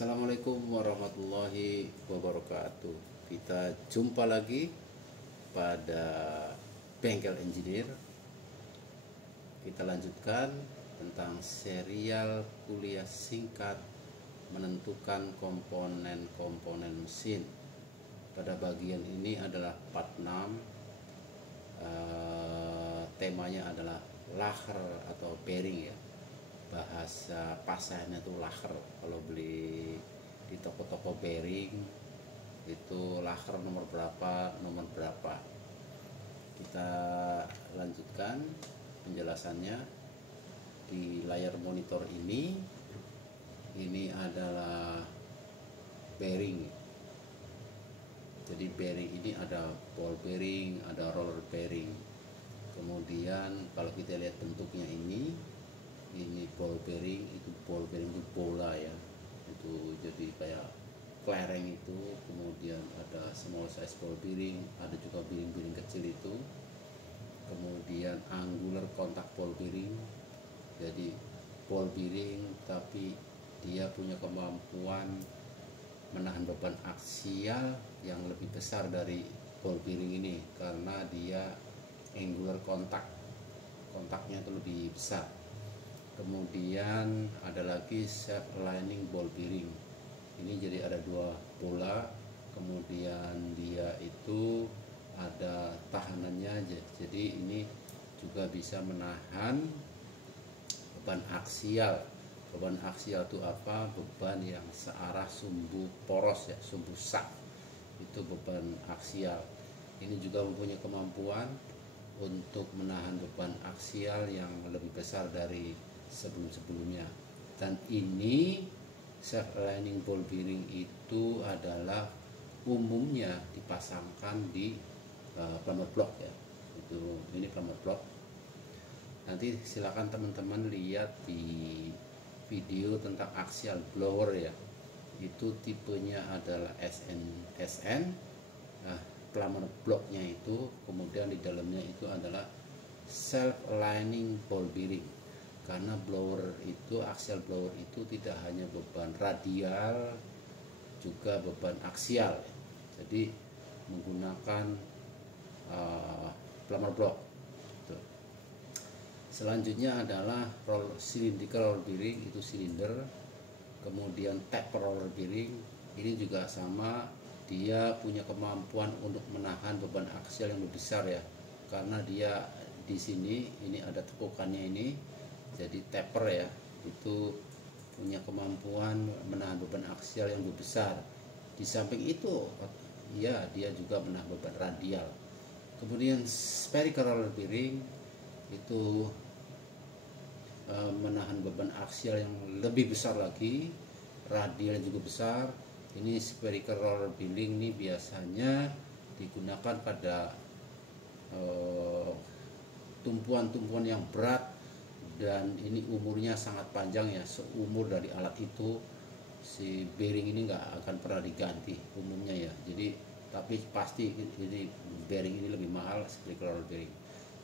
Assalamualaikum warahmatullahi wabarakatuh. Kita jumpa lagi pada Bengkel Engineer. Kita lanjutkan tentang serial kuliah singkat menentukan komponen-komponen mesin. Pada bagian ini adalah part 6. Temanya adalah lacher atau bearing ya. Bahasa pasarnya itu lacher. Kalau beli di toko-toko bearing itu lacher nomor berapa, kita lanjutkan penjelasannya di layar monitor ini adalah bearing. Jadi bearing ini ada ball bearing, ada roller bearing. Kemudian kalau kita lihat bentuknya ini ball bearing, itu ball bearing itu bola ya, itu jadi kayak kelereng itu. Kemudian ada small size ball bearing, ada juga bearing-bearing kecil itu. Kemudian angular contact ball bearing, jadi ball bearing tapi dia punya kemampuan menahan beban aksial yang lebih besar dari ball bearing ini karena dia angular kontaknya itu lebih besar. Kemudian ada lagi self aligning ball bearing. Ini jadi ada dua bola, kemudian dia itu ada tahanannya, jadi ini juga bisa menahan beban aksial. Beban aksial itu apa? Beban yang searah sumbu poros ya, sumbu sak. Itu beban aksial. Ini juga mempunyai kemampuan untuk menahan beban aksial yang lebih besar dari sebelum-sebelumnya. Dan ini self aligning ball bearing itu adalah umumnya dipasangkan di plumber block ya. Ini plumber block. Nanti silakan teman-teman lihat di video tentang axial blower ya. Itu tipenya adalah SN. Nah, plumber blocknya itu kemudian di dalamnya itu adalah self aligning ball bearing. Karena blower itu, axial blower itu tidak hanya beban radial, juga beban aksial. Jadi menggunakan plumber block. Selanjutnya adalah cylindrical roller bearing, itu silinder. Kemudian taper roller bearing, ini juga sama, dia punya kemampuan untuk menahan beban aksial yang lebih besar ya. Karena dia di sini ini ada tekukannya ini. Jadi taper ya, itu punya kemampuan menahan beban aksial yang lebih besar. Di samping itu ya dia juga menahan beban radial. Kemudian spherical roller bearing itu menahan beban aksial yang lebih besar lagi, radial juga besar. Ini spherical roller bearing ini biasanya digunakan pada tumpuan-tumpuan yang berat, dan ini umurnya sangat panjang ya, seumur dari alat itu si bearing ini nggak akan pernah diganti umumnya ya. Jadi tapi pasti ini bearing ini lebih mahal seperti roller bearing.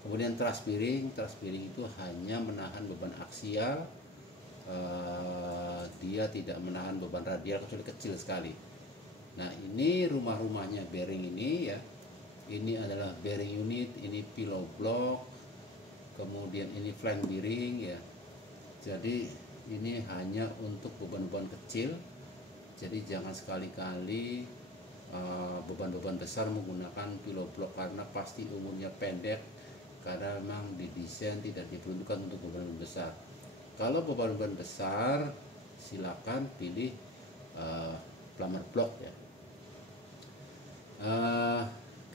Kemudian truss bearing itu hanya menahan beban aksial, dia tidak menahan beban radial kecuali kecil sekali. Nah ini rumah-rumahnya bearing ini ya. Ini adalah bearing unit, ini pillow block. Kemudian ini flank bearing ya. Jadi ini hanya untuk beban-beban kecil. Jadi jangan sekali-kali beban-beban besar menggunakan pillow block karena pasti umurnya pendek, karena memang didesain tidak diperuntukkan untuk beban-beban besar. Kalau beban-beban besar silakan pilih plumber block ya.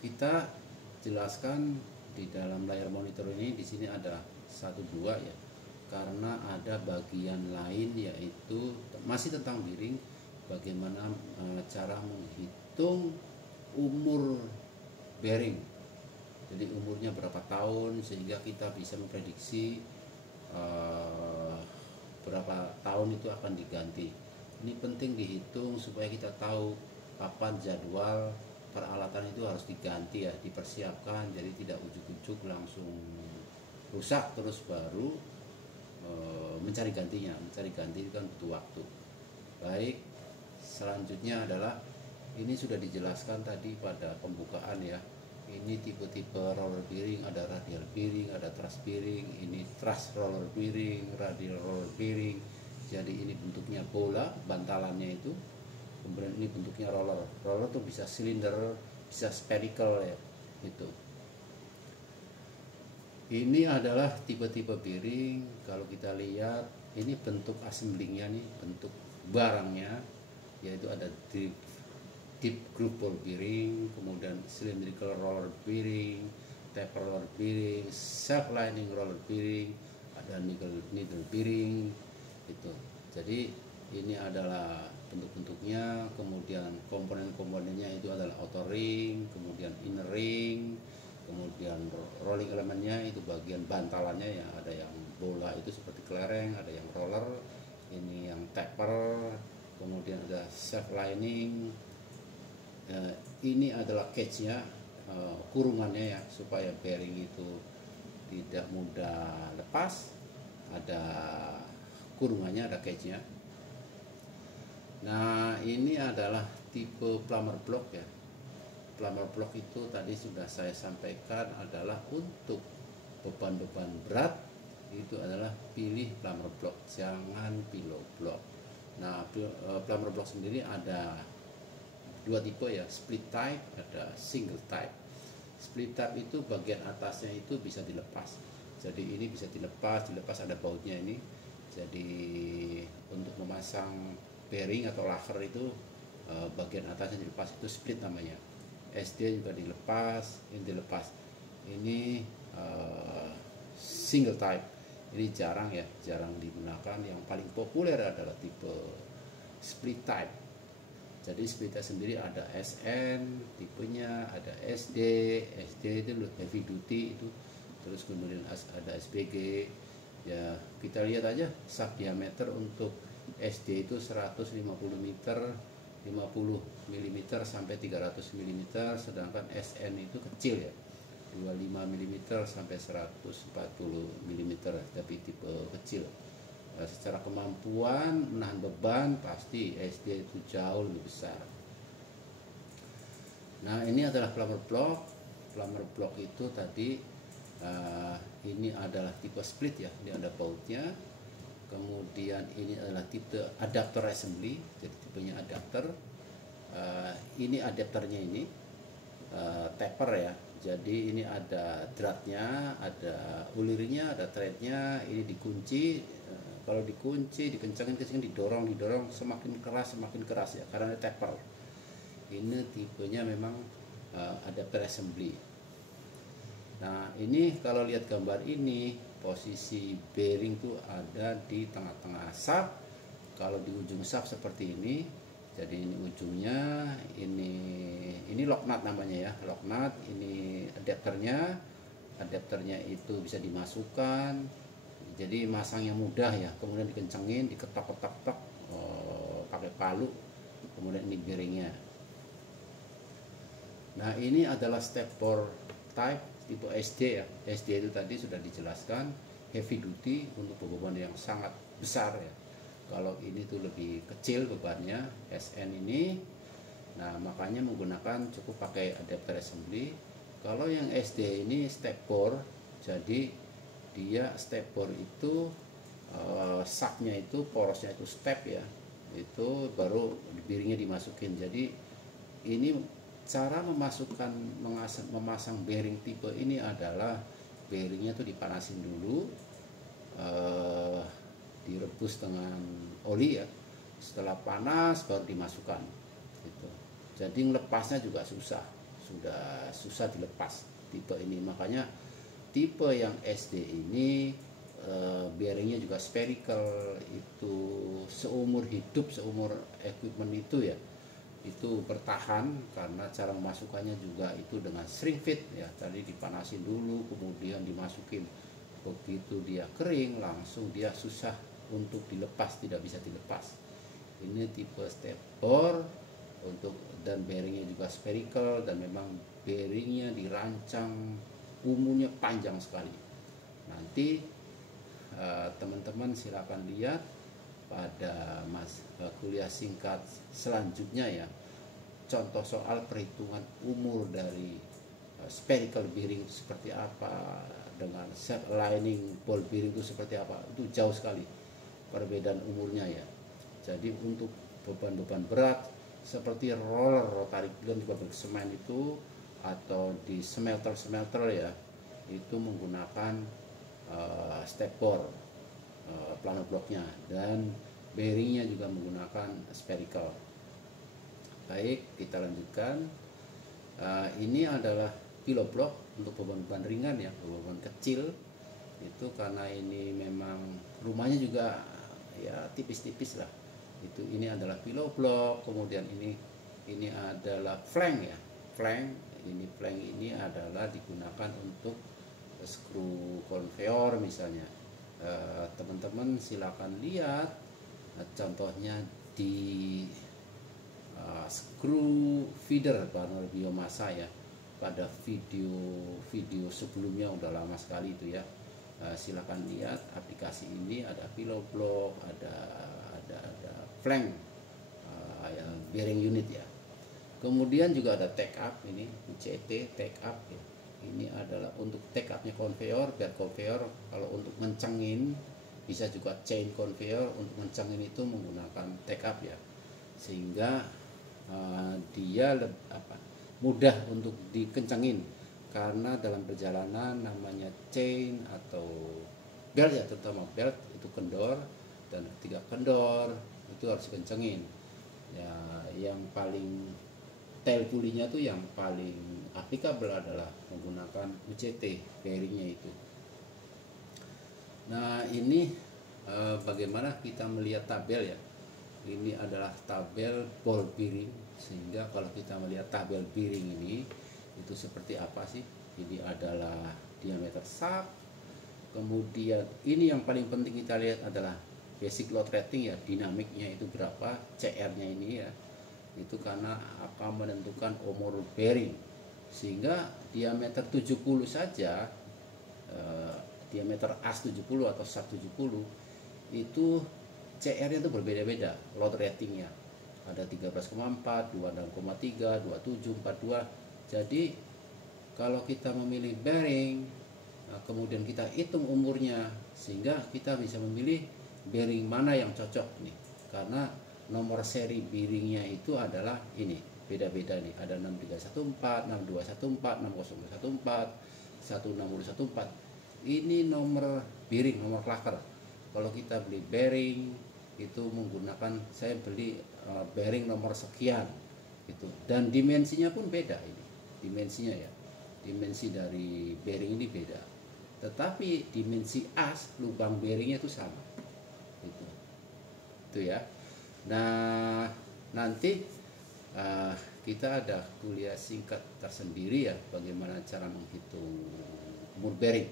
Kita jelaskan di dalam layar monitor ini, di sini ada 1, 2 ya, karena ada bagian lain yaitu masih tentang bearing, bagaimana cara menghitung umur bearing. Jadi umurnya berapa tahun sehingga kita bisa memprediksi berapa tahun itu akan diganti. Ini penting dihitung supaya kita tahu kapan jadwal peralatan itu harus diganti ya, dipersiapkan. Jadi tidak ujuk-ujuk langsung rusak terus baru mencari gantinya. Mencari ganti itu kan butuh waktu. Baik, selanjutnya adalah ini sudah dijelaskan tadi pada pembukaan ya. Ini tipe-tipe roller bearing, ada radial bearing, ada thrust bearing. Ini thrust roller bearing, radial roller bearing. Jadi ini bentuknya bola, bantalannya itu. Kemudian ini bentuknya roller. Roller tuh bisa silinder, bisa spherical ya. Itu. Ini adalah tipe-tipe bearing. Kalau kita lihat, ini bentuk assemblingnya nih, bentuk barangnya, yaitu ada deep groove ball bearing, kemudian cylindrical roller bearing, taper roller bearing, self lining roller bearing, ada needle bearing itu. Jadi ini adalah bentuk-bentuknya, kemudian komponen-komponennya itu adalah outer ring, kemudian inner ring, kemudian rolling elemennya itu bagian bantalannya ya, ada yang bola itu seperti kelereng, ada yang roller, ini yang taper, kemudian ada self lining. Ini adalah cage-nya, kurungannya ya, supaya bearing itu tidak mudah lepas. Ada kurungannya, ada cage-nya. Nah, ini adalah tipe plummer block ya. Plummer block itu tadi sudah saya sampaikan adalah untuk beban-beban berat, itu adalah pilih plummer block, jangan pillow block. Nah, plummer block sendiri ada dua tipe ya, split type, ada single type. Split type itu bagian atasnya itu bisa dilepas, jadi ini bisa dilepas ada bautnya ini. Jadi untuk memasang bearing atau laker itu bagian atasnya dilepas, itu split namanya. SD juga dilepas, ini dilepas. Ini single type, ini jarang ya, jarang digunakan. Yang paling populer adalah tipe split type. Jadi splitter sendiri ada SN tipenya, ada SD itu heavy duty itu, terus kemudian ada SPG ya. Kita lihat aja sub diameter untuk SD itu 150 meter, 50 mm sampai 300 mm, sedangkan SN itu kecil ya, 25 mm sampai 140 mm, tapi tipe kecil. Secara kemampuan menahan beban pasti SD itu jauh lebih besar. Nah, ini adalah plummer block. Plummer block itu tadi ini adalah tipe split ya, ini ada bautnya. Kemudian ini adalah tipe adapter assembly, jadi tipenya adapter. Ini adapternya ini taper ya, jadi ini ada dratnya, ada ulirnya, ada threadnya. Ini dikunci. Kalau dikunci, dikencangin, didorong semakin keras ya, karena ini taper. Ini tipenya memang adapter assembly. Nah, ini kalau lihat gambar ini, posisi bearing tuh ada di tengah-tengah sub. Kalau di ujung sub seperti ini, jadi ini ujungnya, ini lock nut namanya ya, lock nut. Ini adapternya itu bisa dimasukkan. Jadi masangnya mudah ya, kemudian dikencengin, diketok-ketok pakai palu, kemudian ini bearingnya. Nah, ini adalah step bore type tipe SD ya. SD itu tadi sudah dijelaskan, heavy duty untuk beban yang sangat besar ya. Kalau ini tuh lebih kecil bebannya, SN ini. Nah, makanya menggunakan cukup pakai adapter assembly. Kalau yang SD ini step bore, jadi dia step bore itu saknya itu, porosnya itu step ya, itu baru bearingnya dimasukin. Jadi ini cara memasang bearing tipe ini adalah bearingnya tuh dipanasin dulu, direbus dengan oli ya, setelah panas baru dimasukkan gitu. Jadi melepasnya juga sudah susah dilepas tipe ini. Makanya tipe yang SD ini bearingnya juga spherical, itu seumur hidup, seumur equipment itu ya, itu bertahan karena cara memasukkannya juga itu dengan shrink fit ya. Tadi dipanasin dulu, kemudian dimasukin, begitu dia kering langsung dia susah untuk dilepas, tidak bisa dilepas. Ini tipe step bore untuk, dan bearingnya juga spherical, dan memang bearingnya dirancang umurnya panjang sekali. Nanti teman-teman silakan lihat pada kuliah singkat selanjutnya ya, contoh soal perhitungan umur dari spherical bearing itu seperti apa, dengan self aligning ball bearing itu seperti apa, itu jauh sekali perbedaan umurnya ya. Jadi untuk beban-beban berat seperti roller rotary gun di pabrik semen itu atau di smelter ya, itu menggunakan step bore plano blocknya, dan bearingnya juga menggunakan spherical. Baik, kita lanjutkan. Ini adalah pillow block untuk beban-beban ringan ya, beban kecil itu, karena ini memang rumahnya juga ya tipis-tipis lah. Itu ini adalah pillow block. Kemudian ini adalah flank ya, flank ini adalah digunakan untuk skru konveyor misalnya. Teman-teman silakan lihat contohnya di skru feeder burner biomasa ya, pada video sebelumnya, udah lama sekali itu ya. Silakan lihat aplikasi ini, ada pillow block, ada flank bearing unit ya. Kemudian juga ada take up, ini UCT take up ya. Ini adalah untuk take upnya konveyor, biar konveyor kalau untuk mencengin, bisa juga chain konveyor, untuk mencengin itu menggunakan take up ya, sehingga dia mudah untuk dikencengin, karena dalam perjalanan namanya chain atau belt ya, terutama belt itu kendor, dan ketika kendor itu harus dikencengin ya. Yang paling tail pulley-nya tuh yang paling applicable adalah menggunakan UCT bearingnya itu. Nah ini bagaimana kita melihat tabel ya. Ini adalah tabel ball bearing, sehingga kalau kita melihat tabel bearing ini itu seperti apa sih. Ini adalah diameter shaft. Kemudian ini yang paling penting kita lihat adalah basic load rating ya, dinamiknya itu berapa, CR-nya ini ya. Itu karena akan menentukan umur bearing, sehingga diameter 70 saja, diameter as 70 atau shaft 70 itu CR-nya itu berbeda-beda load ratingnya, ada 13,4, 26,3, 27, 42. Jadi kalau kita memilih bearing, kemudian kita hitung umurnya, sehingga kita bisa memilih bearing mana yang cocok nih, karena nomor seri bearingnya itu adalah ini beda-beda nih, ada 6314, 6214, 6014, 16014. Ini nomor bearing, nomor klaker. Kalau kita beli bearing itu menggunakan, saya beli bearing nomor sekian itu, dan dimensinya pun beda. Ini dimensinya ya, dimensi dari bearing ini beda, tetapi dimensi as lubang bearingnya itu sama itu ya. Nah nanti kita ada kuliah singkat tersendiri ya, bagaimana cara menghitung umur bearing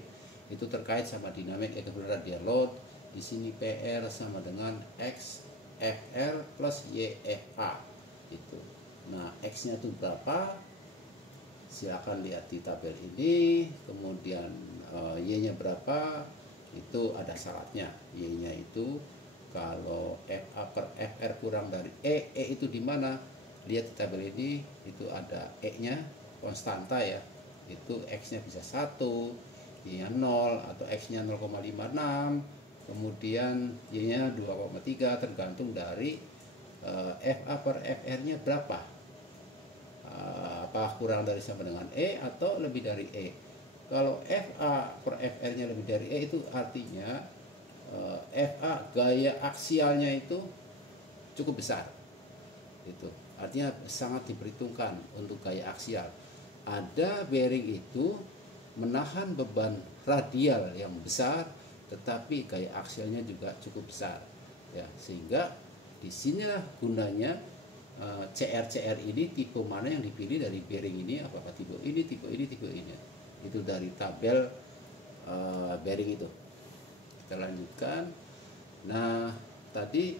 itu terkait sama dynamic equivalent radial load. Di sini PR sama dengan X FR plus YFA itu. Nah X nya itu berapa, silakan lihat di tabel ini. Kemudian Y nya berapa, itu ada syaratnya. Y nya itu kalau FA per FR kurang dari E itu di mana? Lihat di tabel ini, itu ada E nya konstanta ya, itu X nya bisa 1, Y nya 0, atau X nya 0,56, kemudian Y nya 2,3, tergantung dari FA per FR nya berapa, apakah kurang dari sama dengan E atau lebih dari E. Kalau FA per FR nya lebih dari E, itu artinya FA gaya aksialnya itu cukup besar. Itu artinya sangat diperhitungkan untuk gaya aksial. Ada bearing itu menahan beban radial yang besar, tetapi gaya aksialnya juga cukup besar ya, sehingga di sinilah gunanya CR ini, tipe mana yang dipilih dari bearing ini, apakah tipe ini, tipe ini, tipe ini. Itu dari tabel bearing itu. Kita lanjutkan. Nah tadi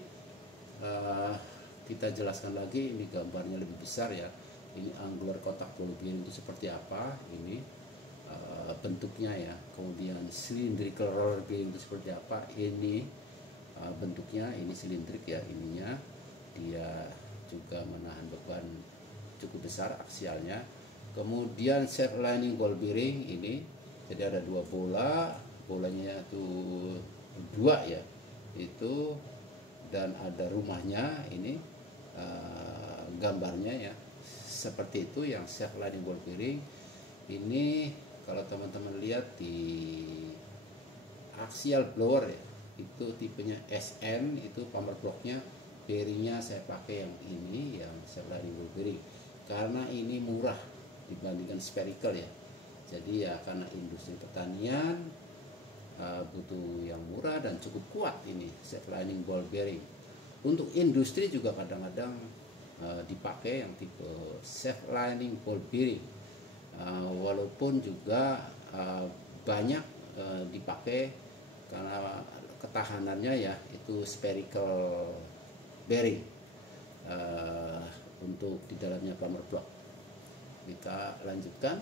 kita jelaskan lagi, ini gambarnya lebih besar ya. Ini angular kotak ball bearing itu seperti apa, ini bentuknya ya. Kemudian cylindrical roller bearing itu seperti apa, ini bentuknya ini silindrik ya, ininya dia juga menahan beban cukup besar aksialnya. Kemudian self aligning ball bearing ini, jadi ada dua bolanya itu dua ya itu, dan ada rumahnya ini, gambarnya ya seperti itu yang self aligning ball bearing ini. Kalau teman-teman lihat di axial blower ya, itu tipenya SN, itu pumper blocknya, bearingnya saya pakai yang ini, yang self aligning ball bearing, karena ini murah dibandingkan spherical ya. Jadi ya karena industri pertanian butuh yang murah dan cukup kuat ini self aligning ball bearing. Untuk industri juga kadang-kadang dipakai yang tipe self aligning ball bearing, walaupun juga banyak dipakai karena ketahanannya ya itu spherical bearing untuk di dalamnya pumper block. Kita lanjutkan.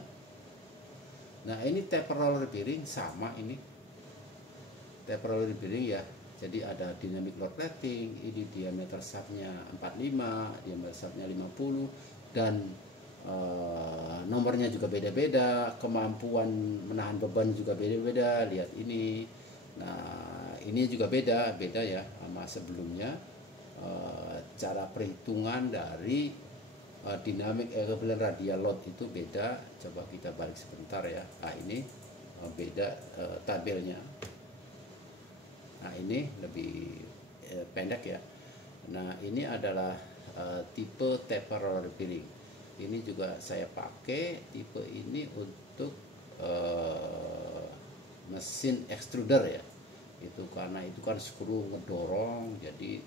Nah ini taper roller bearing sama, ini taper roller bearing ya. Jadi ada dynamic load rating, ini diameter shaftnya 45, diameter shaftnya 50, dan nomornya juga beda-beda, kemampuan menahan beban juga beda-beda. Lihat ini. Nah ini juga beda ya sama sebelumnya. Cara perhitungan dari dynamic equivalent radial load itu beda. Coba kita balik sebentar ya. Nah ini beda tabelnya. Nah ini lebih pendek ya. Nah ini adalah tipe taper roller bearing. Ini juga saya pakai tipe ini untuk mesin extruder ya. Itu karena itu kan skru ngedorong, jadi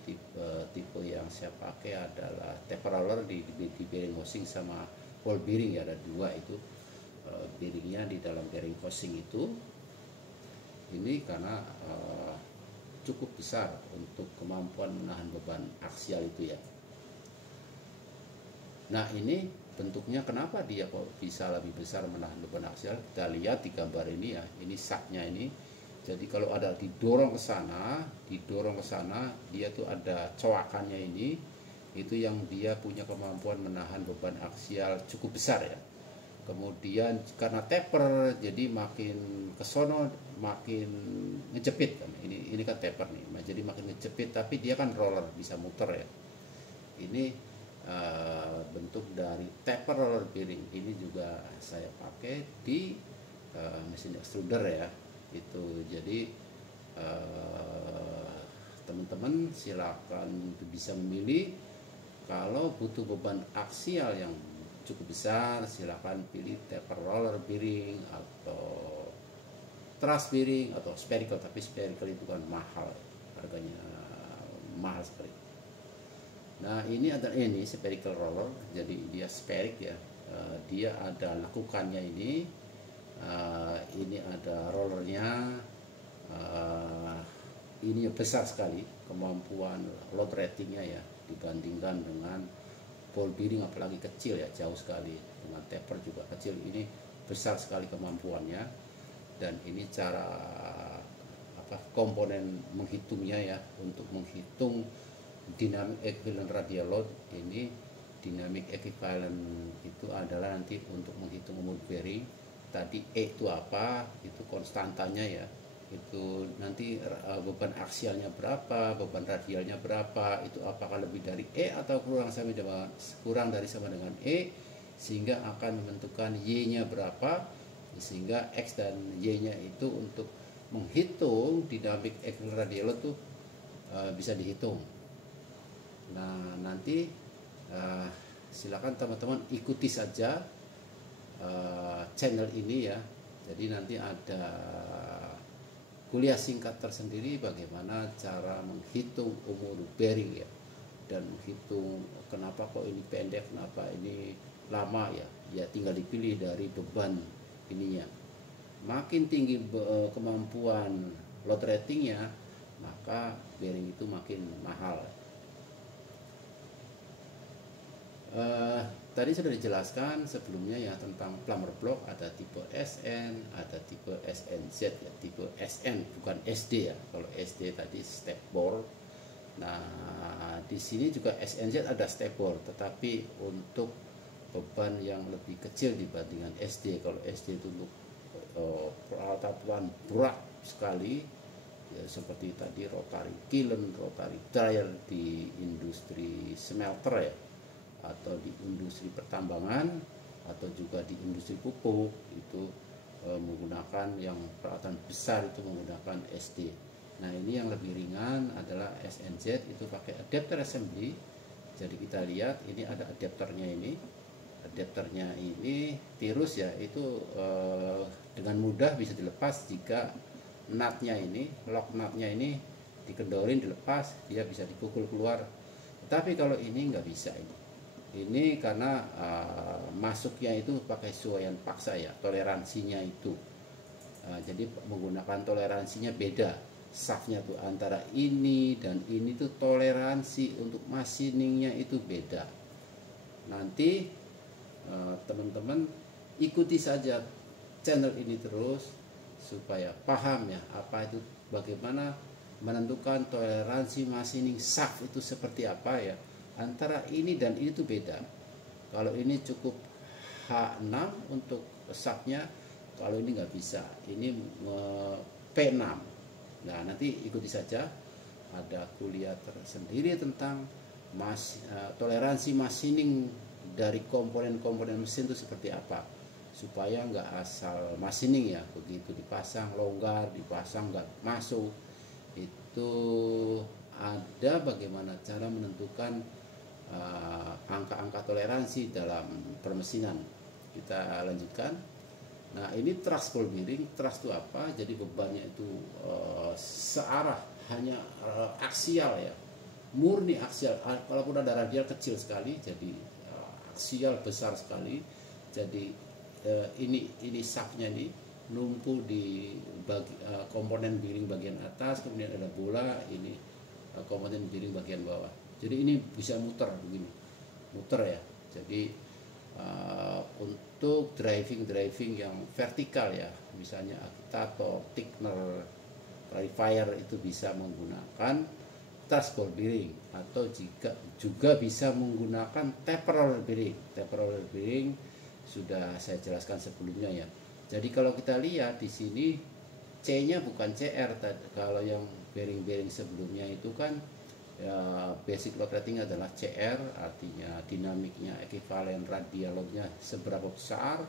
tipe yang saya pakai adalah taper roller di bearing housing sama ball bearing ya, ada dua itu bearingnya di dalam bearing housing itu. Ini karena cukup besar untuk kemampuan menahan beban aksial itu ya. Nah ini bentuknya kenapa dia kok bisa lebih besar menahan beban aksial? Kita lihat di gambar ini ya, ini saknya ini. Jadi kalau ada didorong ke sana, dia tuh ada coakannya ini, itu yang dia punya kemampuan menahan beban aksial cukup besar ya. Kemudian karena taper, jadi makin ke sono makin ngejepit kan. Ini kan taper nih, jadi makin ngejepit, tapi dia kan roller bisa muter ya. Ini bentuk dari taper roller bearing. Ini juga saya pakai di mesin extruder ya. Itu jadi teman-teman silakan bisa memilih. Kalau butuh beban aksial yang cukup besar, silakan pilih taper roller bearing atau truss bearing atau spherical. Tapi spherical itu kan mahal, harganya mahal sekali. Nah ini adalah ini spherical roller, jadi dia spheric ya. Dia ada lekukannya ini. Ini ada rollernya, ini besar sekali kemampuan load ratingnya ya, dibandingkan dengan ball bearing apalagi kecil ya, jauh sekali. Dengan taper juga kecil, ini besar sekali kemampuannya. Dan ini cara komponen menghitungnya ya, untuk menghitung dynamic equivalent radial load. Ini dynamic equivalent itu adalah nanti untuk menghitung umur bearing. Tadi E itu apa, itu konstantanya ya, itu nanti beban aksialnya berapa, beban radialnya berapa, itu apakah lebih dari E atau kurang dari sama dengan E, sehingga akan menentukan Y-nya berapa, sehingga X dan Y-nya itu untuk menghitung dynamic equivalent radial itu bisa dihitung. Nah nanti silakan teman-teman ikuti saja channel ini ya. Jadi nanti ada kuliah singkat tersendiri bagaimana cara menghitung umur bearing ya, dan menghitung kenapa kok ini pendek, kenapa ini lama ya. Ya tinggal dipilih dari beban ininya. Makin tinggi kemampuan load ratingnya, maka bearing itu makin mahal. tadi sudah dijelaskan sebelumnya ya tentang plumber block, ada tipe SN, ada tipe SNZ ya, tipe SN bukan SD ya. Kalau SD tadi step bore. Nah, di sini juga SNZ ada step bore, tetapi untuk beban yang lebih kecil dibandingkan SD. Kalau SD itu untuk peralatan berat sekali ya, seperti tadi rotary kiln, rotary dryer di industri smelter ya, atau di industri pertambangan, atau juga di industri pupuk itu menggunakan yang peralatan besar itu menggunakan SD. Nah, ini yang lebih ringan adalah SNZ, itu pakai adapter assembly. Jadi kita lihat ini ada adapternya ini. Adapternya ini tirus ya, itu dengan mudah bisa dilepas jika nutnya ini, lock nutnya ini dikendorin, dilepas, dia bisa dipukul keluar. Tapi kalau ini nggak bisa ini karena masuknya itu pakai suaian paksa ya, toleransinya itu. Jadi menggunakan toleransinya beda. Shaftnya tuh antara ini dan ini tuh toleransi untuk machiningnya itu beda. Nanti teman-teman ikuti saja channel ini terus supaya paham ya apa itu, bagaimana menentukan toleransi machining shaft itu seperti apa ya. Antara ini dan ini tuh beda. Kalau ini cukup H6 untuk shaftnya, kalau ini nggak bisa, ini P6. Nah, nanti ikuti saja, ada kuliah tersendiri tentang toleransi machining dari komponen-komponen mesin itu seperti apa, supaya nggak asal machining ya, begitu dipasang longgar, dipasang nggak masuk. Itu ada bagaimana cara menentukan angka-angka toleransi dalam permesinan. Kita lanjutkan. Nah, ini thrust ball bearing. Thrust itu apa? Jadi bebannya itu searah, hanya aksial ya, murni aksial. Kalaupun ada radial kecil sekali, jadi aksial besar sekali. Jadi ini shaftnya ini numpuk di komponen bearing bagian atas, kemudian ada bola, ini komponen bearing bagian bawah. Jadi ini bisa muter begini, muter ya. Jadi untuk driving yang vertikal ya, misalnya agitator, thickener, clarifier, itu bisa menggunakan thrust ball bearing, atau juga bisa menggunakan taper roller bearing. Taper roller bearing sudah saya jelaskan sebelumnya ya. Jadi kalau kita lihat di sini C-nya bukan CR. Kalau yang bearing-bearing sebelumnya itu kan ya, basic load rating adalah CR, artinya dinamiknya ekivalen radial loadnya seberapa besar,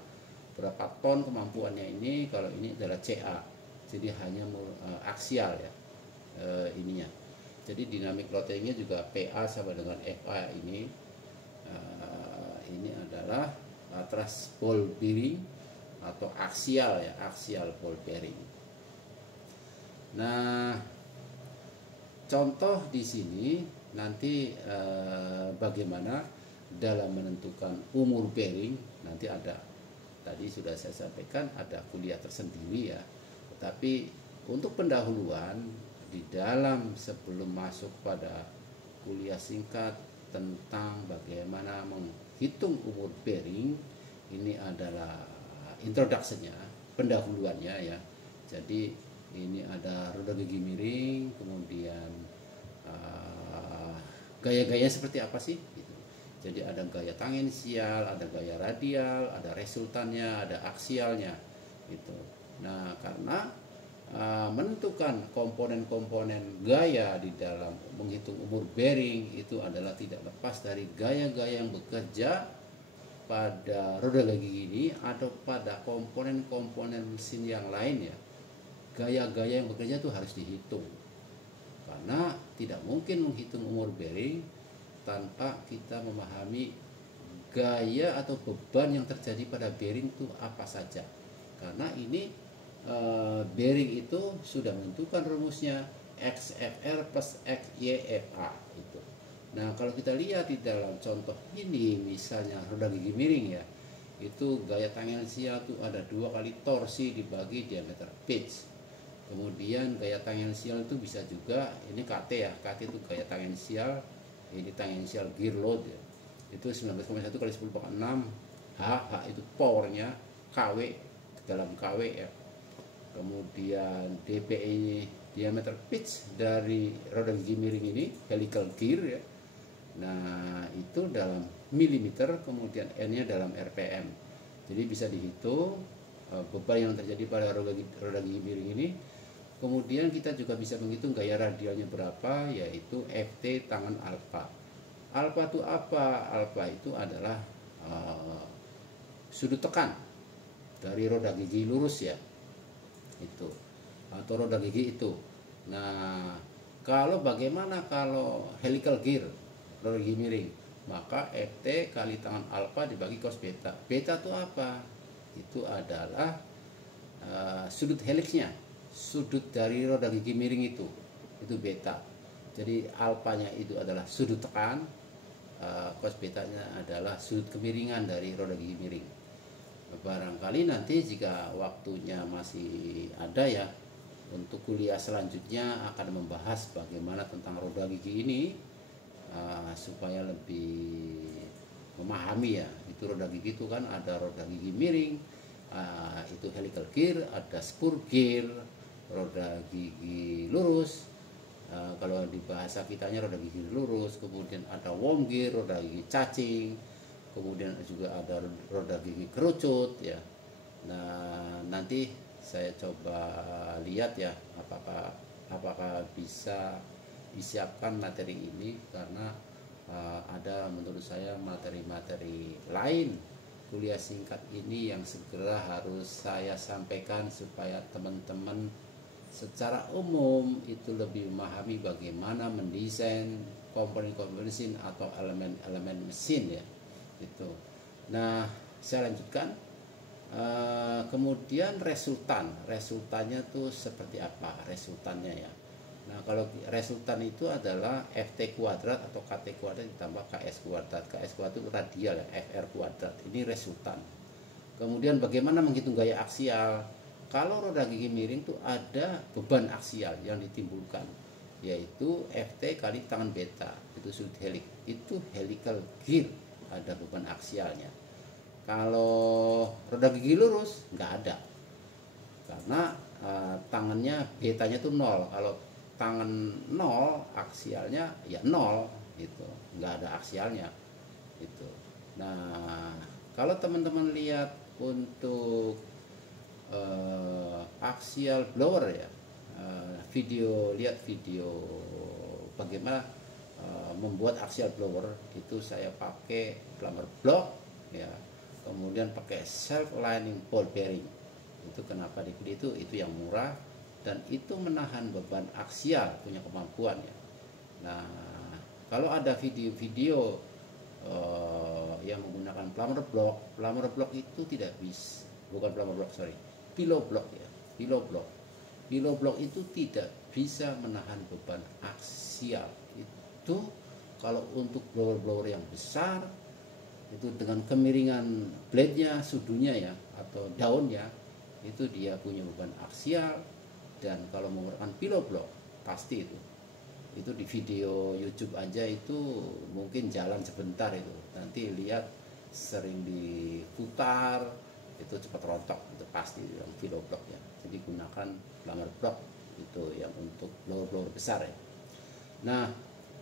berapa ton kemampuannya ini. Kalau ini adalah CA, jadi hanya aksial ya ininya. Jadi dynamic loadingnya juga PA sama dengan FA ini. Ini adalah thrust ball bearing atau aksial ya, aksial ball bearing. Nah, contoh di sini nanti bagaimana dalam menentukan umur bearing, nanti ada, tadi sudah saya sampaikan ada kuliah tersendiri ya. Tetapi untuk pendahuluan di dalam sebelum masuk pada kuliah singkat tentang bagaimana menghitung umur bearing, ini adalah introduction-nya, pendahuluannya ya. Jadi ini ada roda gigi miring, kemudian gaya-gaya seperti apa sih gitu. Jadi ada gaya tangensial, ada gaya radial, ada resultannya, ada aksialnya gitu. Nah, karena menentukan komponen-komponen gaya di dalam menghitung umur bearing itu adalah tidak lepas dari gaya-gaya yang bekerja pada roda gigi ini atau pada komponen-komponen mesin yang lain ya. Gaya-gaya yang bekerja itu harus dihitung, karena tidak mungkin menghitung umur bearing tanpa kita memahami gaya atau beban yang terjadi pada bearing itu apa saja. Karena ini bearing itu sudah menentukan rumusnya XFR plus XYFA itu. Nah, kalau kita lihat di dalam contoh ini, misalnya roda gigi miring ya, itu gaya tangensial itu ada 2 kali torsi dibagi diameter pitch. Kemudian gaya tangensial itu bisa juga, ini KT ya, KT itu gaya tangensial, ini tangensial gear load ya. itu 19,1 kali 10⁻6 H itu powernya, KW dalam KW ya. Kemudian DPE diameter pitch dari roda gigi miring ini, helical gear ya. Nah itu dalam milimeter, kemudian N-nya dalam RPM. Jadi bisa dihitung beban yang terjadi pada roda gigi miring ini. Kemudian kita juga bisa menghitung gaya radialnya berapa, yaitu Ft tangan alfa. Alfa itu apa? Alfa itu adalah sudut tekan dari roda gigi lurus ya, itu atau roda gigi itu. Nah kalau bagaimana kalau helical gear roda gigi miring, maka Ft kali tangan alfa dibagi cos beta. Beta itu apa? Itu adalah sudut heliksnya, sudut dari roda gigi miring itu beta. Jadi alfanya itu adalah sudut tekan, cos betanya adalah sudut kemiringan dari roda gigi miring. Barangkali nanti jika waktunya masih ada ya, untuk kuliah selanjutnya akan membahas bagaimana tentang roda gigi ini, supaya lebih memahami ya. Itu roda gigi itu kan ada roda gigi miring, itu helical gear, ada spur gear, roda gigi lurus, kalau di bahasa kitanya roda gigi lurus, kemudian ada worm gear, roda gigi cacing, kemudian juga ada roda gigi kerucut ya. Nah nanti saya coba lihat ya apakah bisa disiapkan materi ini, karena ada menurut saya materi-materi lain kuliah singkat ini yang segera harus saya sampaikan supaya teman-teman secara umum itu lebih memahami bagaimana mendesain komponen-komponen mesin atau elemen-elemen mesin ya itu. Nah saya lanjutkan. Kemudian resultannya tuh seperti apa resultannya ya. Nah kalau resultan itu adalah Ft kuadrat atau Kt kuadrat ditambah Ks kuadrat. Ks kuadrat itu radial ya, Fr kuadrat. Ini resultan. Kemudian bagaimana menghitung gaya aksial? Kalau roda gigi miring itu ada beban aksial yang ditimbulkan, yaitu Ft kali tangan beta, itu sudut helik. Itu helical gear, ada beban aksialnya. Kalau roda gigi lurus nggak ada, karena tangannya betanya itu 0. Kalau tangan 0, aksialnya ya 0 gitu, nggak ada aksialnya itu. Nah kalau teman-teman lihat untuk axial blower ya, lihat video bagaimana membuat axial blower, itu saya pakai plumber block ya, kemudian pakai self aligning ball bearing. Itu kenapa dipilih itu yang murah dan itu menahan beban aksial, punya kemampuan ya. Nah kalau ada video-video yang menggunakan plumber block itu tidak bisa, bukan plumber block sorry, pillow block ya, pillow block itu tidak bisa menahan beban aksial. Itu kalau untuk blower yang besar itu dengan kemiringan blade-nya, sudunya ya atau daunnya, itu dia punya beban aksial. Dan kalau menggunakan pillow block pasti itu di video YouTube aja itu mungkin jalan sebentar, itu nanti lihat sering diputar itu cepat rontok, itu pasti yang pillow block ya. Jadi gunakan plumber block itu yang untuk blower besar ya. Nah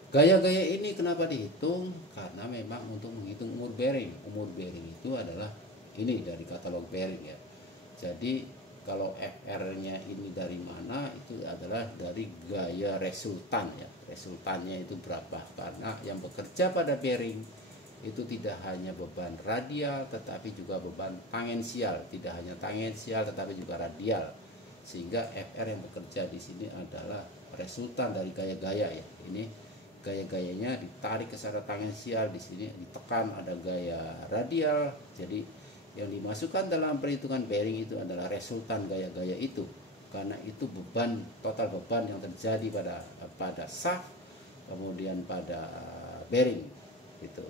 gaya-gaya ini kenapa dihitung? Karena memang untuk menghitung umur bearing. Umur bearing itu adalah ini dari katalog bearing ya. Jadi kalau FR-nya ini dari mana? Itu adalah dari gaya resultan ya. Resultannya itu berapa? Karena yang bekerja pada bearing itu tidak hanya beban radial tetapi juga beban tangensial. Tidak hanya tangensial tetapi juga radial. Sehingga FR yang bekerja di sini adalah resultan dari gaya-gaya ya. Ini gaya-gayanya ditarik ke secara tangensial, di sini ditekan ada gaya radial. Jadi yang dimasukkan dalam perhitungan bearing itu adalah resultan gaya-gaya itu, karena itu beban, total beban yang terjadi pada shaft kemudian pada bearing itu.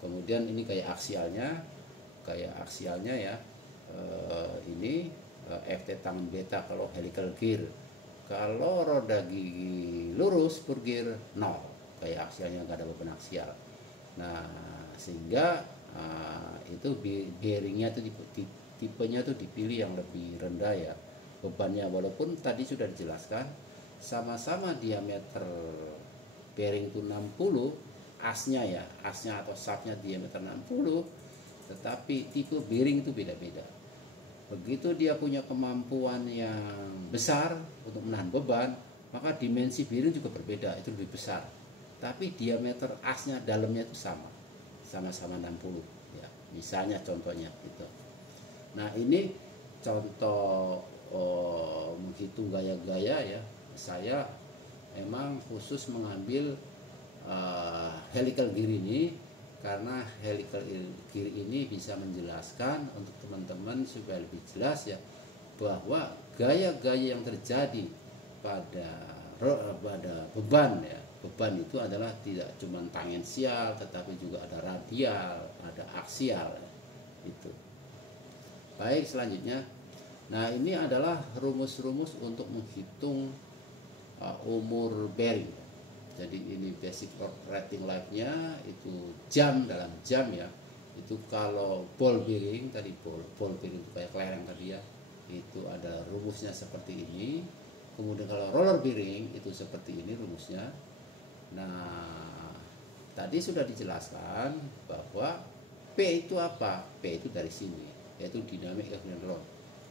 Kemudian ini gaya aksialnya ya, ini Ft tangan beta kalau helical gear. Kalau roda gigi lurus spur gear 0, gaya aksialnya nggak ada beban aksial. Nah sehingga itu bearingnya itu tipenya tuh dipilih yang lebih rendah ya bebannya, walaupun tadi sudah dijelaskan sama-sama diameter bearing itu 60 asnya atau shaftnya diameter 60, tetapi tipe bearing itu beda-beda. Begitu dia punya kemampuan yang besar untuk menahan beban, maka dimensi bearing juga berbeda, itu lebih besar. Tapi diameter asnya dalamnya itu sama-sama 60 ya. Misalnya contohnya gitu. Nah, ini contoh menghitung gaya-gaya ya. Saya memang khusus mengambil helical gear ini karena helical gear ini bisa menjelaskan untuk teman-teman supaya lebih jelas ya, bahwa gaya-gaya yang terjadi pada beban ya, beban itu adalah tidak cuma tangensial tetapi juga ada radial, ada aksial ya. Itu. Baik, selanjutnya. Nah, ini adalah rumus-rumus untuk menghitung umur bearing. Jadi ini basic operating life-nya itu jam, dalam jam ya. Itu kalau ball bearing tadi, ball bearing itu kayak kelereng tadi ya, itu ada rumusnya seperti ini. Kemudian kalau roller bearing itu seperti ini rumusnya. Nah, tadi sudah dijelaskan bahwa P itu apa? P itu dari sini, yaitu dynamic equilibrium load.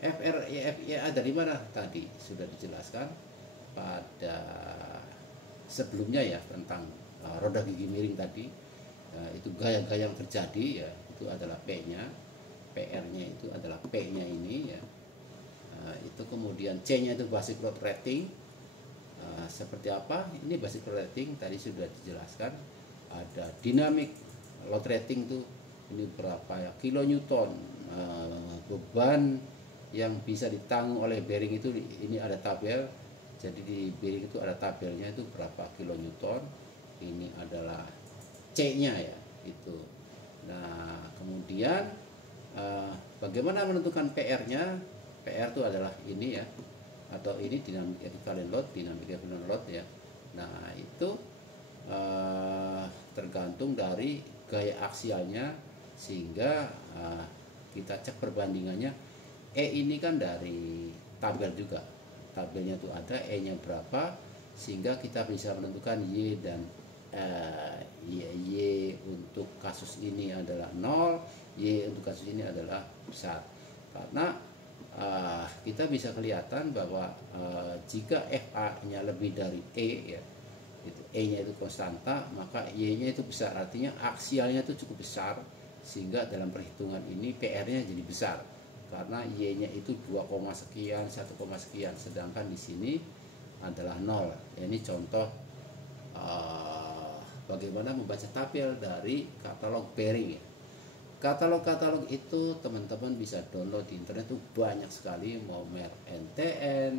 FRA dari mana? Tadi sudah dijelaskan pada sebelumnya ya, tentang roda gigi miring tadi. Itu gaya-gaya yang terjadi ya, itu adalah P-nya, PR-nya itu adalah P-nya ini ya. Itu kemudian C-nya itu basic load rating. Seperti apa? Ini basic load rating tadi sudah dijelaskan. Ada dynamic load rating tuh, ini berapa ya, kilonewton beban yang bisa ditanggung oleh bearing itu. Ini ada tabel, jadi di bearing itu ada tabelnya, itu berapa kilonewton. Ini adalah C-nya ya itu. Nah, kemudian bagaimana menentukan PR-nya? PR itu adalah ini ya, atau ini dynamic equivalent load, dynamic equivalent load ya. Nah, itu tergantung dari gaya aksialnya, sehingga kita cek perbandingannya. Ini kan dari tabel juga, tabelnya itu ada E-nya berapa, sehingga kita bisa menentukan Y dan Y untuk kasus ini adalah 0, Y untuk kasus ini adalah besar. Karena kita bisa kelihatan bahwa jika FA-nya lebih dari E ya, itu E-nya itu konstanta, maka Y-nya itu besar, artinya aksialnya itu cukup besar, sehingga dalam perhitungan ini PR-nya jadi besar karena Y-nya itu 2, sekian, 1, sekian, sedangkan di sini adalah 0. Ini contoh bagaimana membaca tabel dari katalog bearing ya. Katalog-katalog itu teman-teman bisa download di internet, itu banyak sekali, mau merek NTN,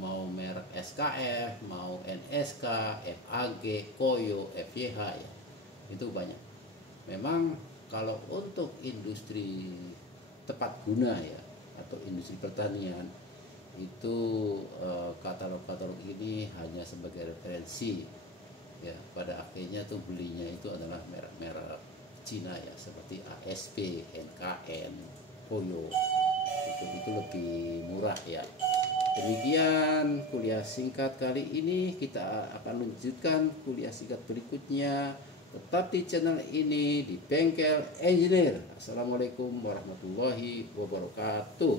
mau merek SKF, mau NSK, FAG, Koyo, FYH ya. Itu banyak. Memang kalau untuk industri tepat guna ya, atau industri pertanian, itu katalog-katalog ini hanya sebagai referensi ya. Pada akhirnya tuh belinya itu adalah merek-merek Cina ya, seperti ASP, NKN, Koyo, itu lebih murah ya. Demikian kuliah singkat kali ini. Kita akan lanjutkan kuliah singkat berikutnya. Tetap di channel ini, di Bengkel Engineer. Assalamualaikum warahmatullahi wabarakatuh.